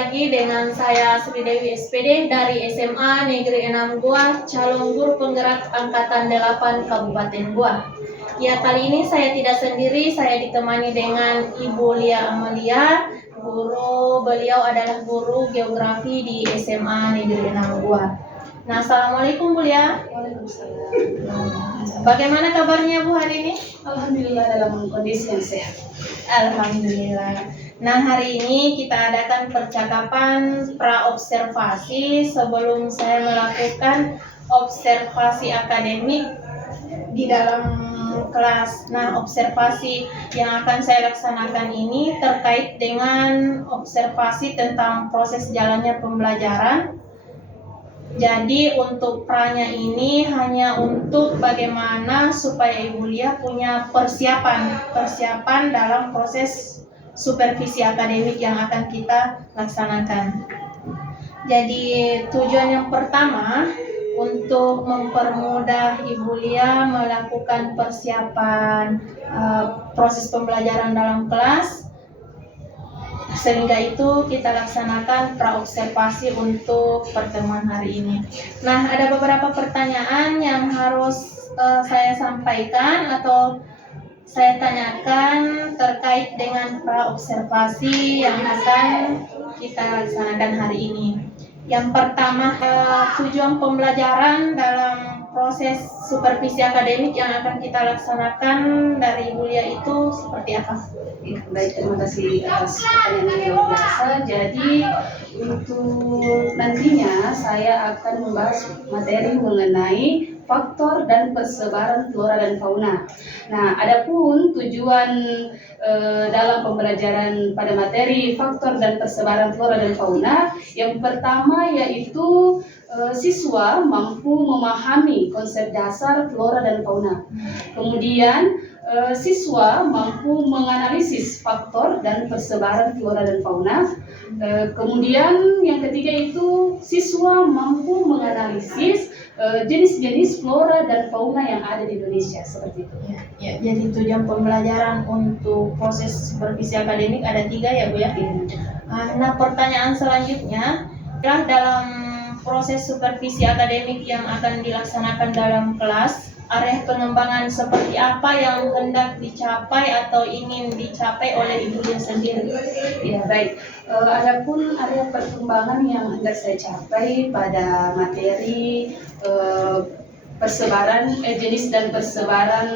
lagi dengan saya Sri Dewi SPD dari SMA Negeri 6 Goa, calon guru penggerak Angkatan 8 Kabupaten Goa. Ya, kali ini saya tidak sendiri, saya ditemani dengan Ibu Lia Amalia. Beliau adalah guru geografi di SMA Negeri 6 Goa. Nah, Assalamualaikum Bu Lia. Waalaikumsalam. Bagaimana kabarnya Bu hari ini? Alhamdulillah dalam kondisi yang sehat. Alhamdulillah. Nah, hari ini kita adakan percakapan praobservasi sebelum saya melakukan observasi akademik di dalam kelas. Nah, observasi yang akan saya laksanakan ini terkait dengan observasi tentang proses jalannya pembelajaran. Jadi untuk pranya ini hanya untuk bagaimana supaya Ibu Lia punya persiapan dalam proses supervisi akademik yang akan kita laksanakan. Jadi tujuan yang pertama untuk mempermudah Ibu Lia melakukan persiapan proses pembelajaran dalam kelas. Sehingga itu kita laksanakan praobservasi untuk pertemuan hari ini. Nah, ada beberapa pertanyaan yang harus saya sampaikan atau saya tanyakan terkait dengan praobservasi yang akan kita laksanakan hari ini. Yang pertama, tujuan pembelajaran dalam proses supervisi akademik yang akan kita laksanakan dari Ibu Lia itu seperti apa? Ya, baik, terima kasih atas pertanyaan yang luar biasa. Jadi untuk nantinya saya akan membahas materi mengenai faktor dan persebaran flora dan fauna. Nah, adapun tujuan dalam pembelajaran pada materi faktor dan persebaran flora dan fauna, yang pertama yaitu siswa mampu memahami konsep dasar flora dan fauna. Kemudian siswa mampu menganalisis faktor dan persebaran flora dan fauna. Kemudian yang ketiga itu siswa mampu menganalisis jenis-jenis flora dan fauna yang ada di Indonesia, seperti itu. Ya, jadi tujuan pembelajaran untuk proses supervisi akademik ada 3 ya Bu ya. Nah, pertanyaan selanjutnya adalah dalam proses supervisi akademik yang akan dilaksanakan dalam kelas, area pengembangan seperti apa yang hendak dicapai atau ingin dicapai oleh Ibu Lia sendiri? Ya, baik. Adapun area perkembangan yang hendak saya capai pada materi persebaran jenis dan persebaran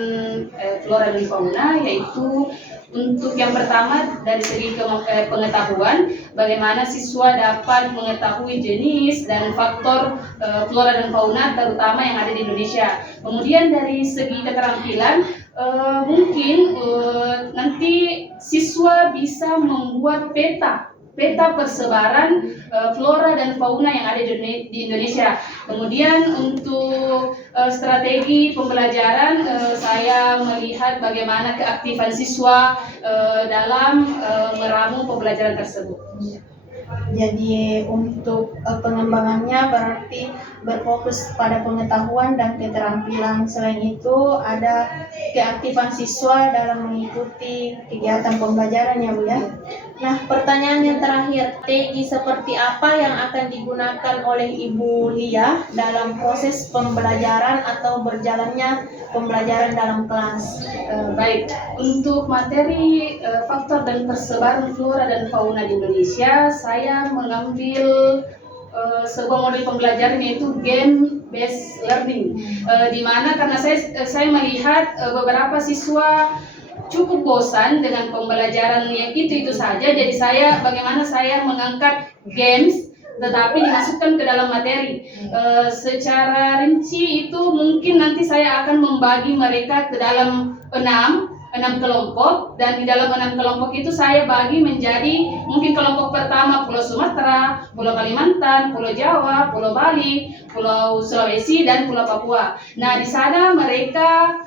flora dan fauna, yaitu untuk yang pertama dari segi pengetahuan, bagaimana siswa dapat mengetahui jenis dan faktor flora dan fauna terutama yang ada di Indonesia. Kemudian dari segi keterampilan, mungkin nanti siswa bisa membuat peta persebaran flora dan fauna yang ada di Indonesia. Kemudian untuk strategi pembelajaran, saya melihat bagaimana keaktifan siswa dalam meramu pembelajaran tersebut. Jadi untuk pengembangannya berarti berfokus pada pengetahuan dan keterampilan. Selain itu ada keaktifan siswa dalam mengikuti kegiatan pembelajaran ya Bu ya. Nah, pertanyaan yang terakhir, strategi seperti apa yang akan digunakan oleh Ibu Lia dalam proses pembelajaran atau berjalannya pembelajaran dalam kelas? Baik, untuk materi faktor dan persebaran flora dan fauna di Indonesia, saya mengambil sebuah model pembelajaran yaitu game based learning, di mana karena saya melihat beberapa siswa cukup bosan dengan pembelajaran yang itu saja, jadi bagaimana saya mengangkat games tetapi dimasukkan ke dalam materi. Secara rinci itu mungkin nanti saya akan membagi mereka ke dalam 6 kelompok, dan di dalam 6 kelompok itu saya bagi menjadi mungkin kelompok pertama Pulau Sumatera, Pulau Kalimantan, Pulau Jawa, Pulau Bali, Pulau Sulawesi, dan Pulau Papua. Nah, di sana mereka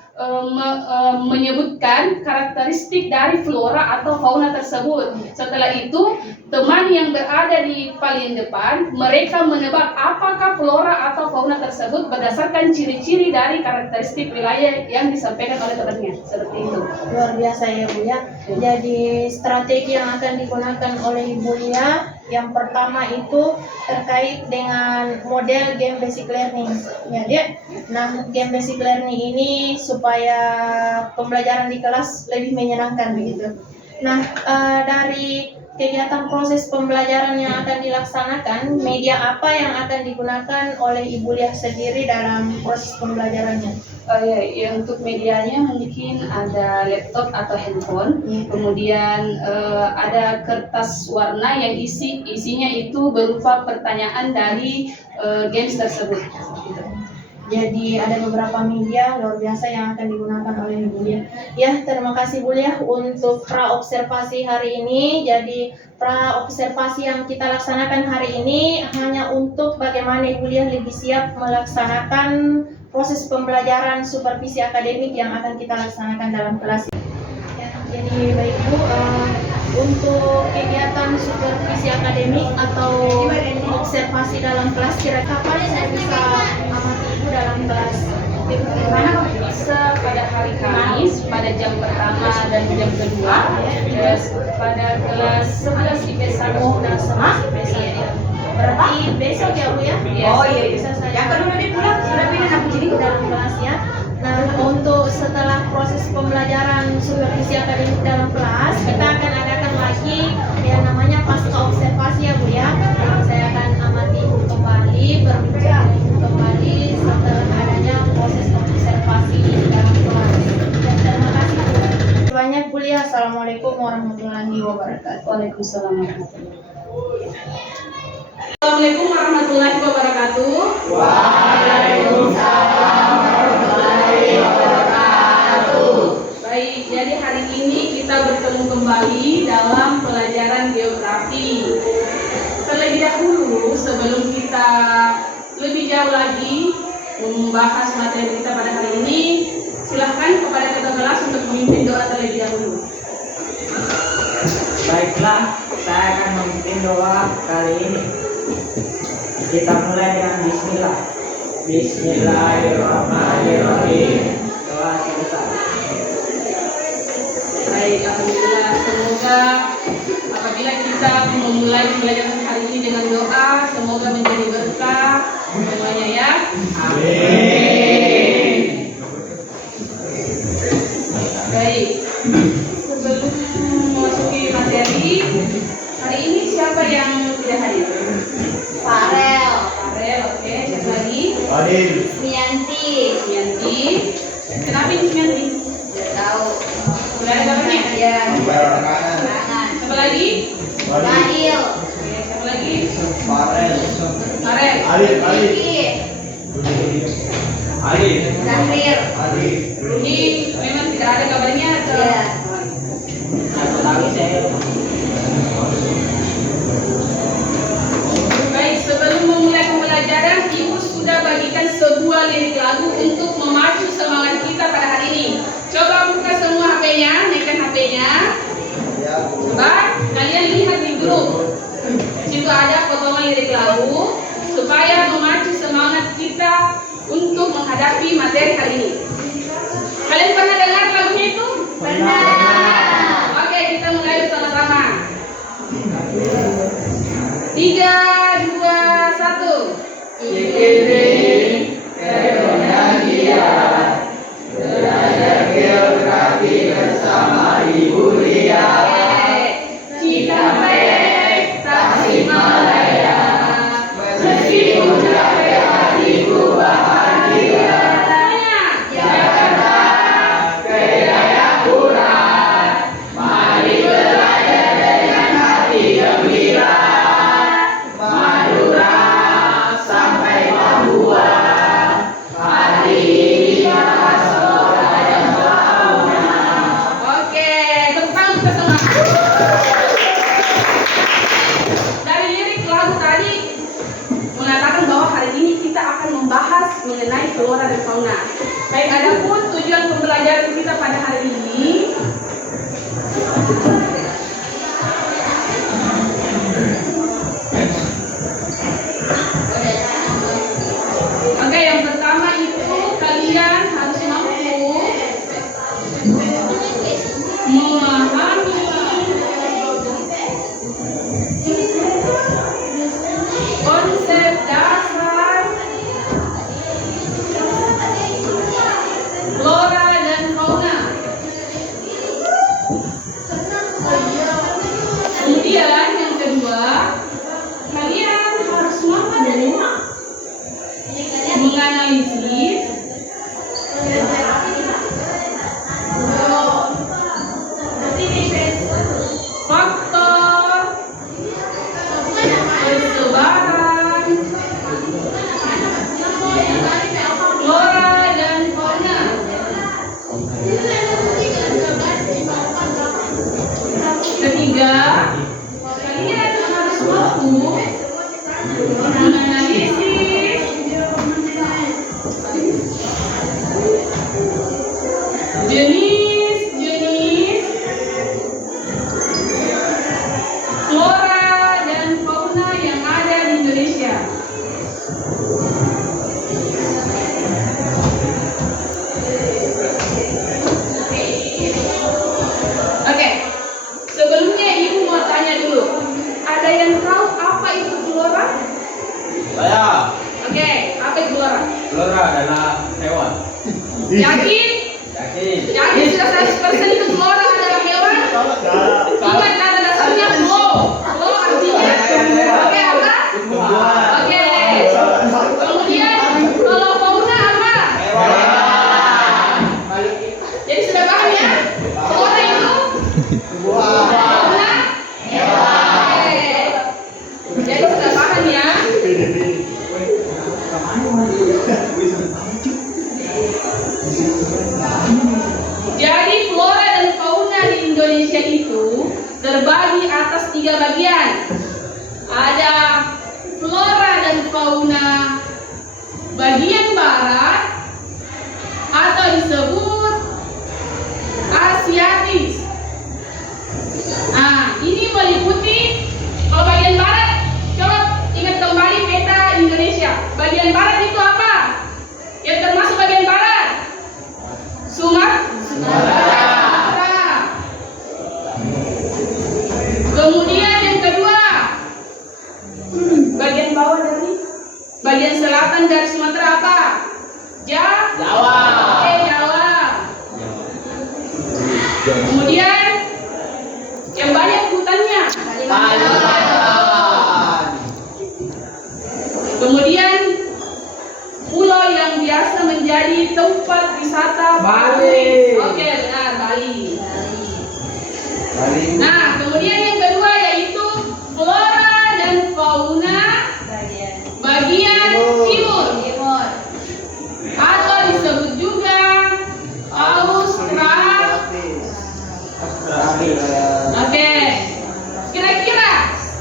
menyebutkan karakteristik dari flora atau fauna tersebut. Setelah itu, teman yang berada di paling depan, mereka menebak apakah flora atau fauna tersebut berdasarkan ciri-ciri dari karakteristik wilayah yang disampaikan oleh temannya. Seperti itu. Luar biasa ya Bu ya. Jadi strategi yang akan digunakan oleh Ibu Lia Yang pertama itu terkait dengan model game basic learning. Ya, dia. Nah, game basic learning ini supaya pembelajaran di kelas lebih menyenangkan begitu. Nah, dari kegiatan proses pembelajaran yang akan dilaksanakan, media apa yang akan digunakan oleh Ibu Liah sendiri dalam proses pembelajarannya? Ya, untuk medianya mungkin ada laptop atau handphone, kemudian ada kertas warna yang isinya itu berupa pertanyaan dari games tersebut. Gitu. Jadi ada beberapa media luar biasa yang akan digunakan oleh Ibu Liah. Ya, terima kasih Bu Liah untuk pra-observasi hari ini. Jadi pra-observasi yang kita laksanakan hari ini hanya untuk bagaimana Ibu Liah lebih siap melaksanakan proses pembelajaran supervisi akademik yang akan kita laksanakan dalam kelas. Ya, jadi baik Bu, untuk kegiatan supervisi akademik atau observasi dalam kelas, kira-kira kapan saya bisa amati Ibu dalam kelas? Bagaimana bisa pada hari Kamis pada jam pertama dan jam kedua, pada kelas 11 IPS 1 dan 11 IPS 1. Berarti besok ya Bu ya? Oh iya, bisa saya. Yang kedua dia pulang sudah pindah aku jadi dalam kelas ya. Nah, untuk setelah proses pembelajaran supervisi akademik dalam kelas, kita akan adakan lagi yang namanya pasca observasi ya Bu ya. Saya akan amati Ibu kembali, berbicara kembali setelah adanya proses observasi dalam kelas. Terima kasih Bu. Banyak Bu Liah. Assalamualaikum warahmatullahi wabarakatuh. Waalaikumsalam warahmatullahi wabarakatuh. Assalamualaikum warahmatullahi wabarakatuh. Waalaikumsalam warahmatullahi wabarakatuh. Baik, jadi hari ini kita bertemu kembali dalam pelajaran geografi. Terlebih dahulu, sebelum kita lebih jauh lagi membahas materi kita pada hari ini, silahkan kepada ketua kelas untuk memimpin doa terlebih dahulu. Baiklah, saya akan memimpin doa kali ini. Kita mulai dengan bismillah. Bismillahirrahmanirrahim. Doa selesai. Baik, alhamdulillah. Semoga apabila kita memulai pembelajaran hari ini dengan doa, semoga menjadi berkah semuanya ya. Amin. Baik, sebelum memasuki materi, hari ini siapa yang tidak hadir? Farel, Farel, oke. Siapa lagi? Adil. Mianti, Yanti. Kenapa ini Yanti? tidak tahu. Sudah ada gambarnya? Ya, Kanan. kanan. Siapa lagi? Fadil, Oke, siapa lagi? Farel. Farel. Vicky, Adil. Zahrir, Adil. Ini memang tidak ada kabarnya atau? ya. Satu lagi saya. Baik, sebelum memulai pembelajaran, Ibu sudah bagikan sebuah lirik lagu untuk memacu semangat kita pada hari ini. Coba buka semua HP-nya, naikkan HP-nya. Coba kalian lihat di grup. Situ ada potongan lirik lagu supaya memacu semangat kita untuk menghadapi materi hari ini. Kalian pernah dengar lagunya itu? Pernah. Oke, kita mulai bersama-sama. 3, 2, 1. IKB Keronagian belajar geografi bersama Ibu Liah. Cikampek, Tasikmalaya, Meskipun capek hatiku bahagia. Jakarta ke Jayapura, mari belajar dengan hati gembira. Madura sampai Papua, hari ini bahas flora dan fauna. Oke, tepuk tangan kita semua. Dari lirik lagu tadi mengatakan bahwa hari ini kita akan membahas mengenai flora dan fauna. Baik, adapun tujuan pembelajaran kita pada hari ini oke, yang pertama itu kalian harus mampu memahami Menganalisis jenis-jenis flora dan fauna yang ada di Indonesia. Oke, sebelumnya Ibu mau tanya dulu. Ada yang tahu apa itu flora? Saya. Oke, apa itu flora? Flora adalah hewan. Yakin? Yakin. Yakin sudah 100% itu flora adalah hewan? Ingat kata dasarnya flow. Flow artinya oke apa? Oke. Kemudian kalau fauna apa? Jadi sudah paham ya? Flora itu fauna hewan. Jadi sudah paham ya? Jadi flora dan fauna di Indonesia itu terbagi atas 3 bagian. Ada flora dan fauna bagian barat atau disebut Asiatis. Nah, ini meliputi kalau bagian barat, coba ingat kembali peta Indonesia. Bagian barat itu apa? Yang termasuk bagian barat? Sumatera. Kemudian yang kedua, bagian bawah dari bagian selatan dari Sumatera apa? Jawa. Oke, Jawa. Kemudian yang banyak hutannya. Kemudian pulau yang biasa menjadi tempat wisata Bali. Oke, benar, Bali. Nah, kemudian yang kedua yaitu flora dan fauna bagian timur atau disebut juga Australia. Oke, kira-kira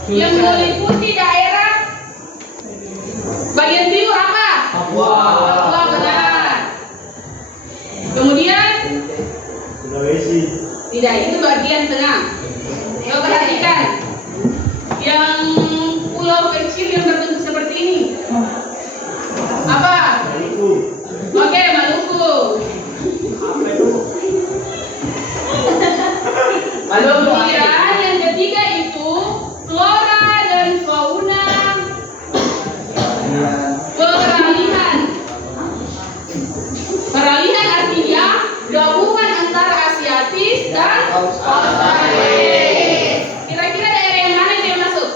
yang meliputi daerah bagian timur apa? Papua, benar. Kemudian tidak, itu bagian tengah. Coba perhatikan yang pulau kecil yang berbentuk seperti ini. Apa? Oke, Maluku. Kemudian yang ketiga itu flora dan fauna peralihan. Peralihan artinya gabungan antara Asiatis dan Australis. Kira-kira daerah yang mana yang masuk?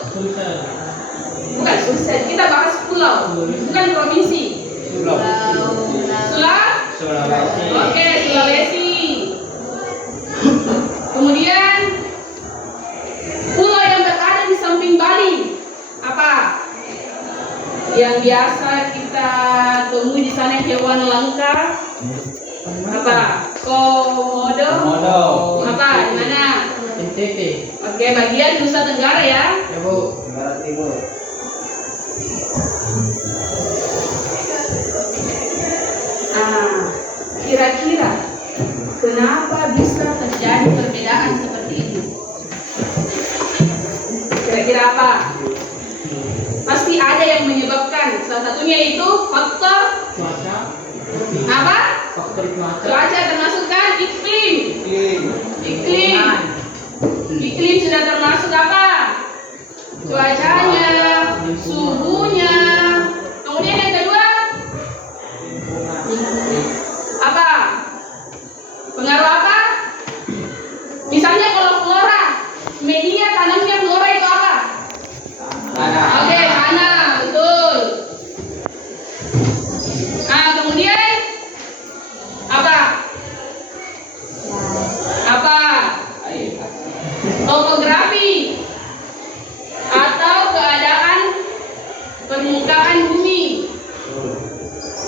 Bukan Sulsel, kita bahas pulau, bukan provinsi. Sulawesi. Oke, Sulawesi. Kemudian pulau yang berada di samping Bali apa? Yang biasa kita temui di sana hewan langka apa? Komodo. Apa? Di mana? NTT. Oke, bagian Nusa Tenggara ya. Ya, Bu. Barat Timur. Kira-kira kenapa bisa terjadi perbedaan seperti itu? Kira-kira apa? Pasti ada yang menyebabkan. Salah satunya itu faktor Cuaca. apa? Faktor cuaca. Cuaca termasuk kan? Iklim. Iklim sudah termasuk apa? Cuacanya, suhunya. Kemudian yang kedua apa? Pengaruh apa? Misalnya kalau flora, media tanamnya flora itu apa? Oke, tanah, betul. Nah, kemudian apa? Topografi atau keadaan permukaan bumi.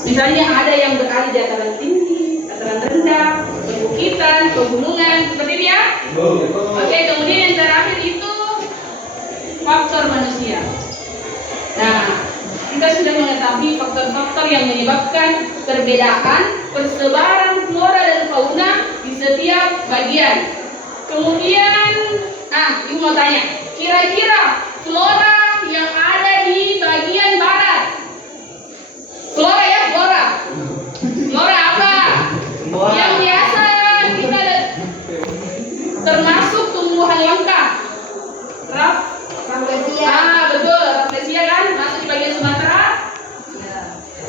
Misalnya ada yang berada di dataran tinggi, dataran rendah, perbukitan, pegunungan, seperti itu ya. Oke, kemudian yang terakhir itu faktor manusia. Nah, sudah mengetahui faktor-faktor yang menyebabkan perbedaan persebaran flora dan fauna di setiap bagian. Kemudian, ibu mau tanya, kira-kira flora yang ada di bagian barat, flora ya, flora. Flora apa? Yang biasa kita termasuk tumbuhan langka. Rafflesia. Betul, Rafflesia kan masuk di bagian Sumatera.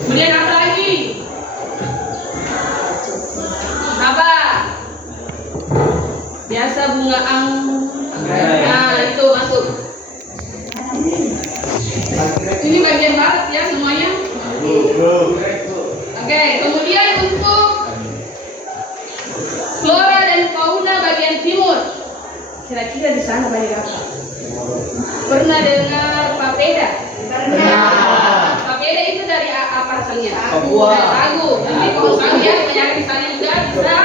Kemudian apa lagi? Apa? Biasa bunga itu masuk. Ini bagian barat ya semuanya. Oke, kemudian untuk flora dan fauna bagian timur, kira-kira di sana banyak apa? Pernah dengar papeda? Papeda itu dari apa asalnya? Papua. Dari sagu. Nanti kalau sagu ya banyak di sana juga bisa.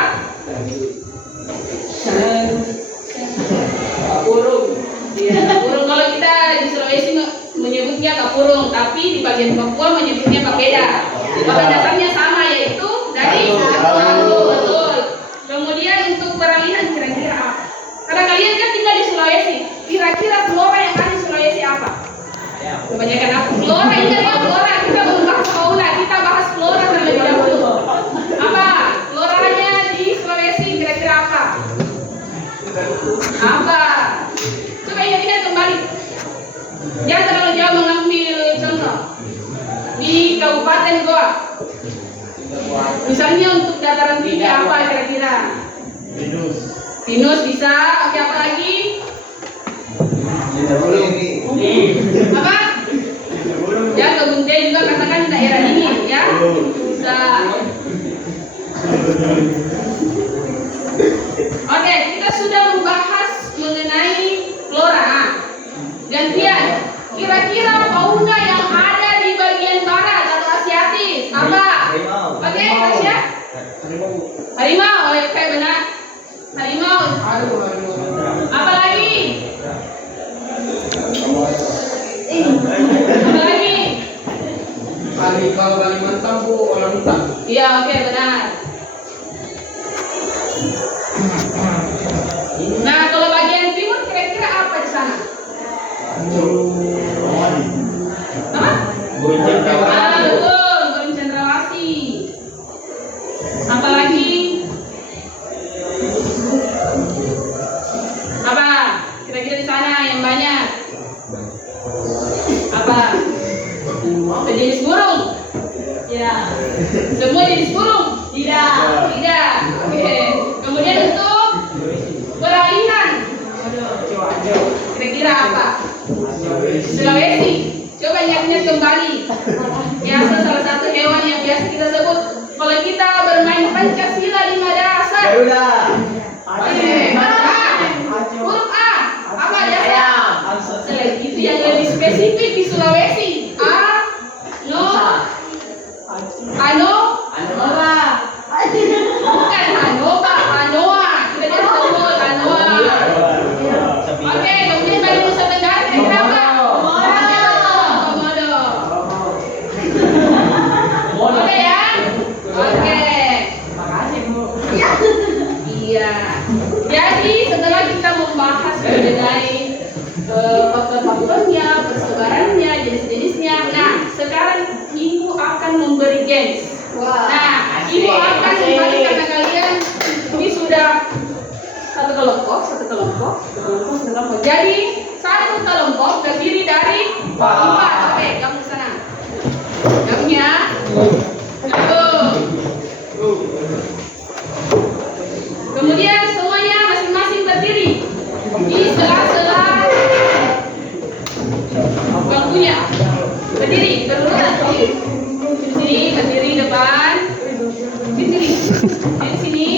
Kapurung. Iya, kapurung. Kalau kita di Sulawesi menyebutnya kapurung, tapi di bagian Papua menyebutnya papeda. Bahan dasarnya sama, yaitu dari sagu. Betul. Kemudian untuk peralihan kira-kira apa? Karena kalian kan tinggal di Sulawesi, kira-kira flora yang ada di Sulawesi apa? Kebanyakan apa? Flora ini adalah flora. Kita belum bahas fauna, kita bahas flora terlebih dahulu. Apa? Floranya di Sulawesi kira-kira apa? Apa? Coba ingat-ingat kembali. Jangan terlalu jauh mengambil contoh. Di Kabupaten Goa, misalnya untuk dataran tinggi apa kira-kira? Pinus bisa. Oke, apa lagi? Apa? Ya, kebun teh juga katakan daerah dingin ya. Bisa. Oke, kita sudah membahas mengenai flora. Gantian, kira-kira fauna yang ada di bagian barat atau Asiatis apa? Oke, Tasya? Harimau. Oke, benar. Harimau. Apa lagi? Apa lagi? Kalau Kalimantan bu orang hutan. Iya, oke, benar. Nah, kalau bagian timur kira-kira apa di sana? Apa? Betul, burung cendrawasih. Apa lagi? Apa? Kira-kira di sana yang banyak? Apa? Jenis burung? Ya. Semua jenis burung? Tidak. Tidak. Oke. Kemudian untuk peralihan, kira-kira apa? Sulawesi. Coba ingat-ingat kembali. Biasa salah satu hewan yang biasa kita sebut kalau kita bermain Pancasila di madrasah. Huruf A. Apa biasa? Selain itu yang lebih spesifik di Sulawesi. Bukan Anoa. Kita jadi sebut Anoa. Oke, kemudian bagi Nusa Tenggara kira-kira apa? Komodo. Oke ya? Oke. Makasih Bu. Iya. Jadi setelah kita membahas mengenai faktor-faktornya, persebarannya, jenis-jenisnya, nah sekarang Ibu akan memberi games. Nah, Ibu akan memberi karena kalian ini sudah satu kelompok. Jadi satu kelompok terdiri dari 4. Oke, kamu sana. Kamu ya. Kemudian semuanya masing-masing berdiri di sela-sela bangkunya. Berdiri, berurutan. Di sini, berdiri depan. Di sini.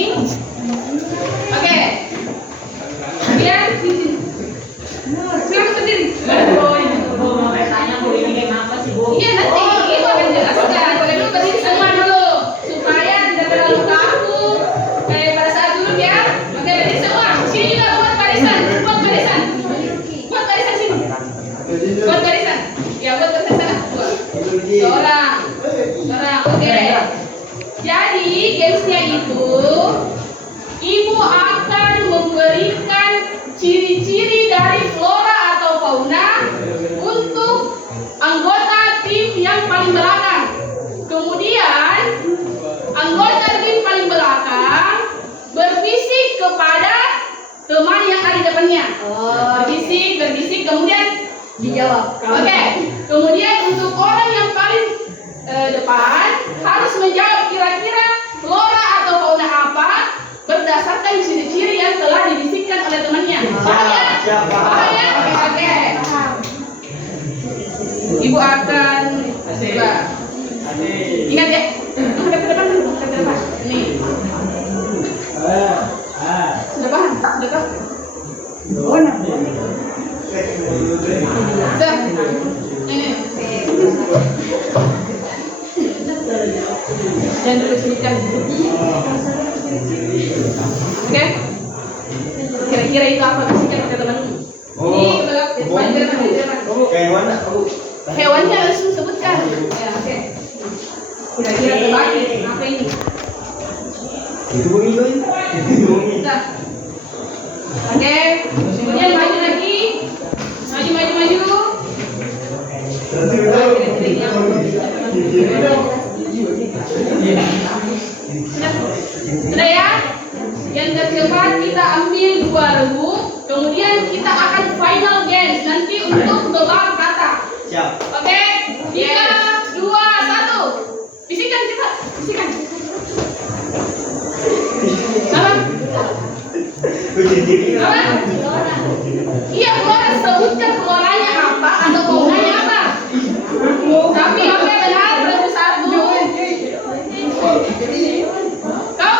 Oke. Kemudian di sini. Silakan berdiri. Iya, nanti Ibu akan jelaskan. Dulu berdiri semua dulu supaya tidak terlalu kaku kayak pada saat dulu ya. Oke, berdiri semua. Sini juga buat barisan. Buat barisan sini. Buat barisan. Ya, buat barisan sana. Seorang. Oke. Jadi gamesnya itu ibu akan memberikan ciri-ciri dari flora atau fauna untuk anggota tim yang paling belakang. Kemudian anggota tim paling belakang berbisik kepada teman yang ada di depannya. Berbisik, kemudian dijawab. Oke. Kemudian untuk orang yang paling depan harus menjawab kira-kira flora atau fauna apa berdasarkan ciri-ciri yang telah dibisikkan oleh temannya. Paham ya? Paham ya? Oke. Ibu akan coba. Ingat ya? Ke depan dulu. Ke depan. Nih. Sudah paham? Sudah tahu? Sudah. Ini. Jangan dulu sebutkan. Oke? Kira-kira itu apa? Bisikan pada temanmu. Ini hewannya langsung sebutkan. Ya, oke. Kira-kira terbagi apa ini? Itu begitu. Sudah. Oke. Kemudian maju lagi. Maju. Sudah ya? Yang tercepat kita ambil 2 regu, kemudian kita akan final games nanti untuk tebak kata. Siap. Oke? 3, 2, 1. Bisikan cepat, bisikan. Apa? Flora. Iya, flora, sebutkan floranya apa atau faunanya apa. Tapi oke, benar, berarti 1. Kau?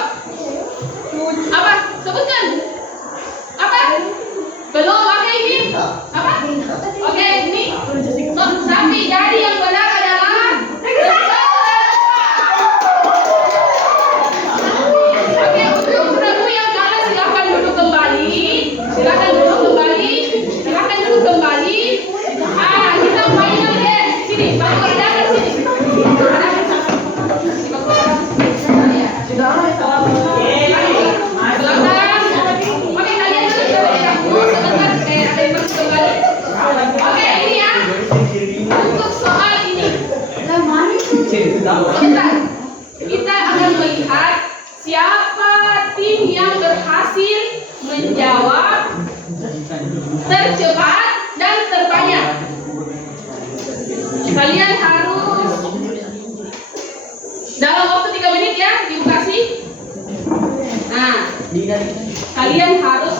Apa? Sebutkan. Apa? Belum, oke ini. Apa? Oke, ini. Tapi jadi yang benar adalah oke, untuk regu yang kalah silakan duduk kembali. Kita final game. Sini, Pak ada ke sini. Oke, kalian dulu sebentar. Ada yang masuk kembali. Oke, ini ya. Untuk soal ini. Sebentar. Kita akan melihat siapa tim yang berhasil menjawab tercepat dan terbanyak. Kalian harus dalam waktu 3 menit ya, Ibu kasih. Nah, kalian harus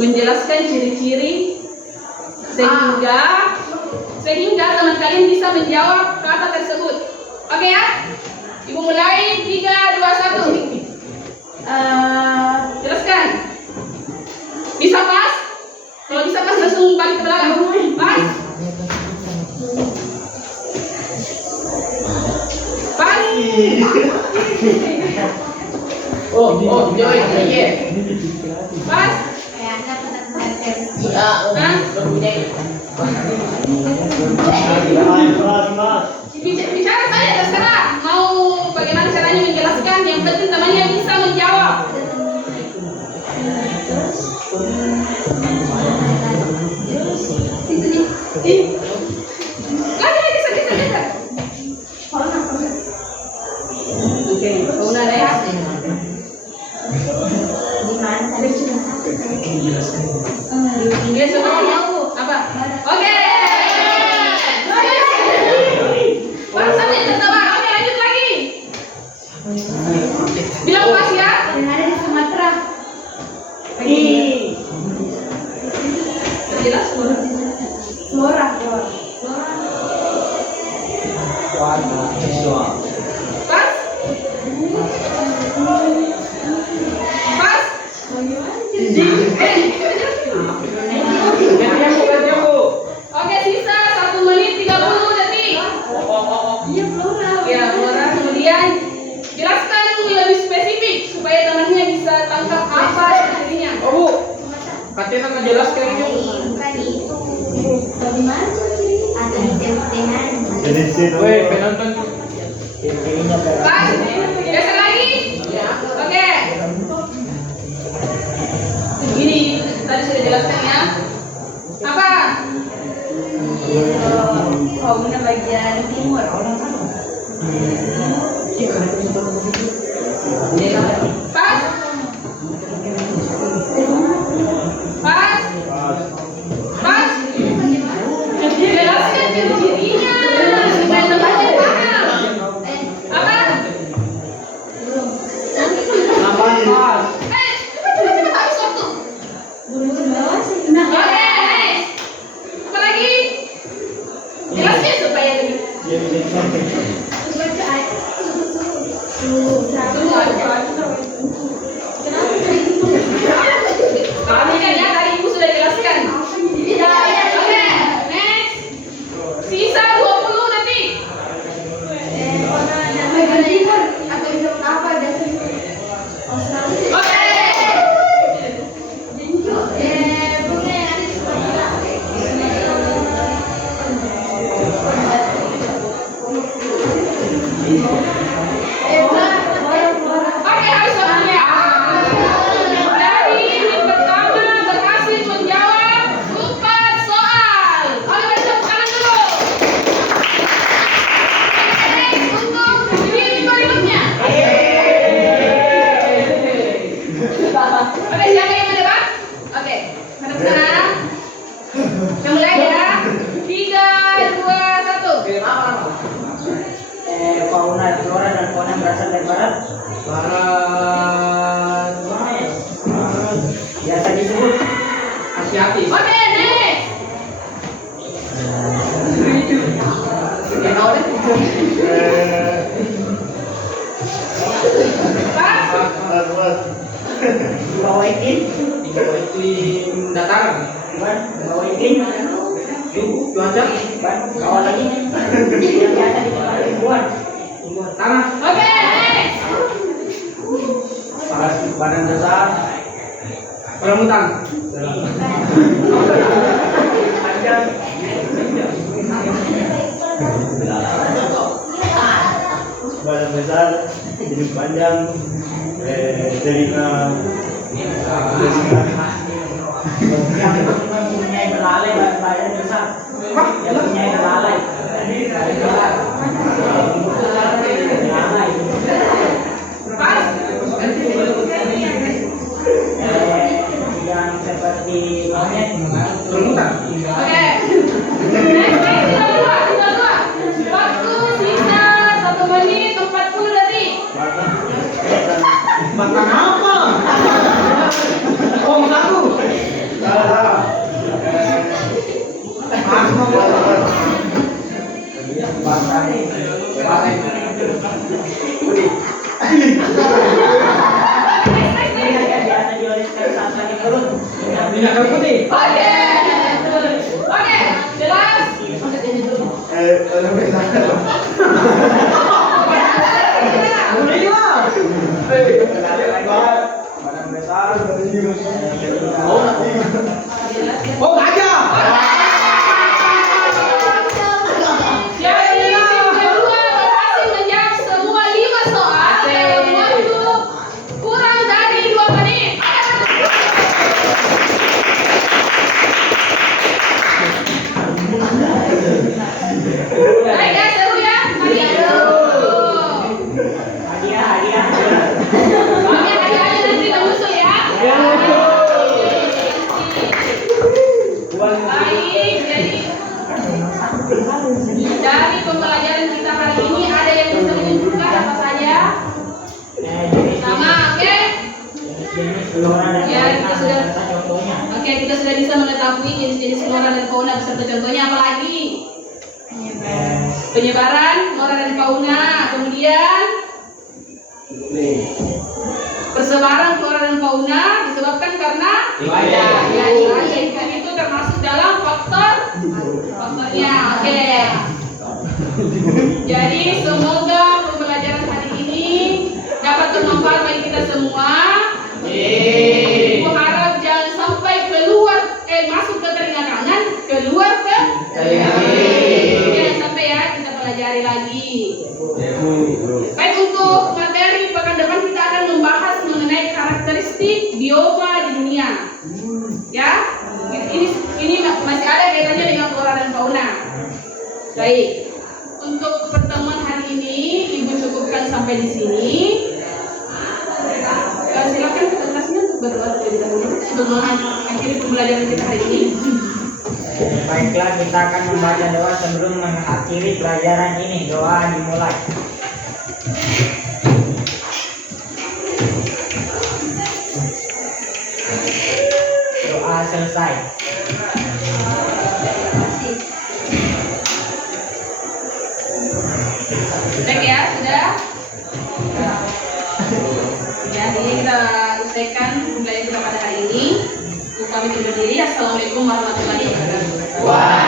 menjelaskan ciri-ciri sehingga teman kalian bisa menjawab kata tersebut. Oke ya? Ibu mulai 3, 2, 1. Jelaskan. Bisa pas? Kalau bisa pas langsung balik ke belakang. Pas? Pas? Iya. Pas? Hah? Bicara saya terserah. Mau bagaimana caranya menjelaskan? Yang penting temannya bisa menjawab. Lagi sekitar. Oke, fauna ya. Oke, semuanya apa? Oke. Baru sampai tertawa. Oke, lanjut lagi. Bilang pas ya. Yang ada di Sumatera. Jelas Flora. Pas? Pas? Oke, sisa 1 menit 30 detik. Iya, Flora. Ya, Flora. Kemudian jelaskan lebih spesifik supaya temannya bisa tangkap apa cirinya. Bu, katanya nggak jelas kayaknya. Bukan itu. Bagaimana ciri? Weh, penonton. Pas, geser lagi. Oke. Begini, tadi sudah jelaskan ya. Apa? Fauna bagian timur. Pas. Pas. Pas. Jelaskan ciri-cirinya supaya teman-teman paham. Apa? Pas. Cepat habis waktu. Oke, next. Apa lagi? Jelaskan supaya lebih. Kami kan ya tadi ibu sudah jelaskan. Oke, next. Sisa 20 detik. Bagian timur atau bisa apa ada Oke. Oke, habis waktunya. Dari tim pertama berhasil menjawab 4 soal. Oke, beri tepuk tangan dulu. Next, untuk tim berikutnya. Oke, siapa yang mendebat? Oke, hadap ke sana. Kita mulai ya. 3, 2, 1. Fauna, flora dan fauna yang berasal dari barat. Barat. Biasa disebut Asiatis. Oke, next. Pas. di bawah iklim, Iklim dataran. di bawah iklim, Cuaca. bawah lagi yang biasa di bawah ribuan. Tanah. Oke, next. Badan besar, Orang hutan. panjang, badan besar, hidung panjang, telinga yang mempunyai belalai, badan besar, yang mempunyai belalai, belalai, Pas. yang seperti monyet, Orang hutan. Oke. Next, tinggal dua. Waktu sisa 1 menit 40 detik. Makan apa? Oh, satu. biasa dioleskan saat sakit perut. Minyak kayu putih. Oke. Oke, jelas. badan besar, Oh, gajah. Jadi tim kedua berhasil menjawab semua 5 soal dalam waktu kurang dari 2 menit. Baik ya, seru ya. Hadiah. Oke, hadiahnya nanti kita usul ya. Baik, jadi dari pembelajaran kita hari ini ada yang bisa menunjukkan apa saja? Nama, oke? Ya, kita sudah. Oke, kita sudah bisa mengetahui jenis-jenis flora dan fauna beserta contohnya apa lagi? Penyebaran flora dan fauna, kemudian persebaran flora dan fauna disebabkan karena iklim itu termasuk dalam faktornya. Oke. Jadi semoga pembelajaran hari ini dapat bermanfaat bagi kita semua. Aku harap jangan sampai keluar masuk ke telinga kanan, keluar ke telinga kiri. Oke, Baik, untuk pertemuan hari ini Ibu cukupkan sampai di sini. Silakan kelasnya untuk berdoa terlebih dahulu untuk mengakhiri pembelajaran kita hari ini. Baiklah, kita akan membaca doa sebelum mengakhiri pelajaran ini. Doa dimulai. Doa selesai. Baik ya, sudah? Ya, ini kita selesaikan pembelajaran kita pada hari ini. Kami undur diri. Assalamualaikum warahmatullahi wabarakatuh.